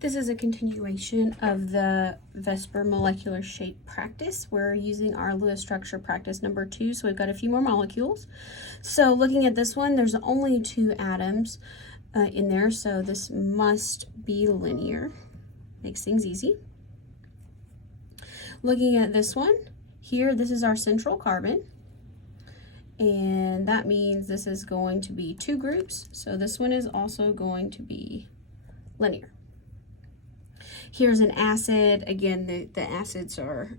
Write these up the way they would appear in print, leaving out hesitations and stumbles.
This is a continuation of the VSEPR molecular shape practice. We're using our Lewis structure practice number 2, so we've got a few more molecules. So looking at this one, there's only 2 atoms in there, so this must be linear. Makes things easy. Looking at this one, here, this is our central carbon, and that means this is going to be 2 groups, so this one is also going to be linear. Here's an acid. Again, the acids are,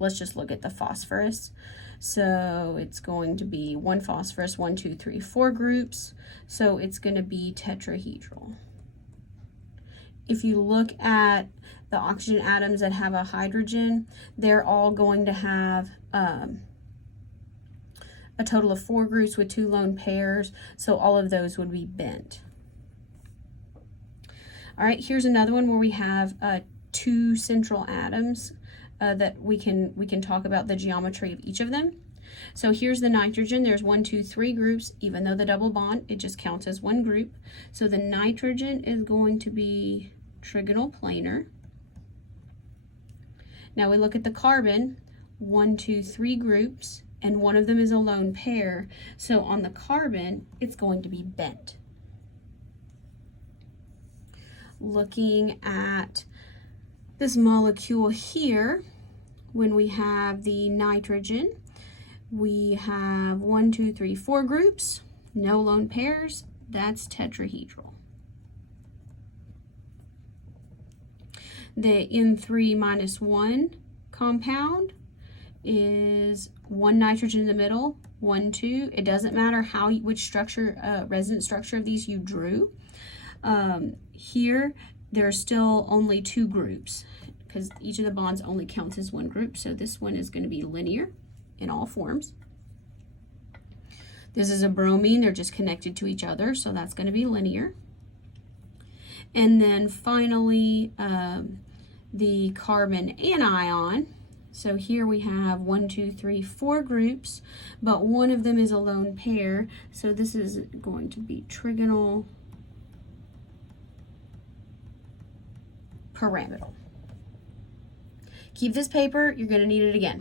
let's just look at the phosphorus. So it's going to be 1 phosphorus, 1, 2, 3, 4 groups. So it's going to be tetrahedral. If you look at the oxygen atoms that have a hydrogen, they're all going to have a total of 4 groups with 2 lone pairs. So all of those would be bent. All right, here's another one where we have 2 central atoms that we can talk about the geometry of each of them. So here's the nitrogen. There's 1, 2, 3 groups. Even though the double bond, it just counts as 1 group. So the nitrogen is going to be trigonal planar. Now we look at the carbon, 1, 2, 3 groups, and one of them is a lone pair. So on the carbon, it's going to be bent. Looking at this molecule here, when we have the nitrogen, we have 1, 2, 3, 4 groups, no lone pairs. That's tetrahedral. The N3-1 compound is 1 nitrogen in the middle, 1, 2. It doesn't matter which structure, resonance structure of these you drew. Here, there are still only 2 groups because each of the bonds only counts as 1 group. So this one is going to be linear in all forms. This is a bromine. They're just connected to each other, so that's going to be linear. And then finally, the carbon anion. So here we have 1, 2, 3, 4 groups, but one of them is a lone pair. So this is going to be trigonal pyramidal. Keep this paper, you're going to need it again.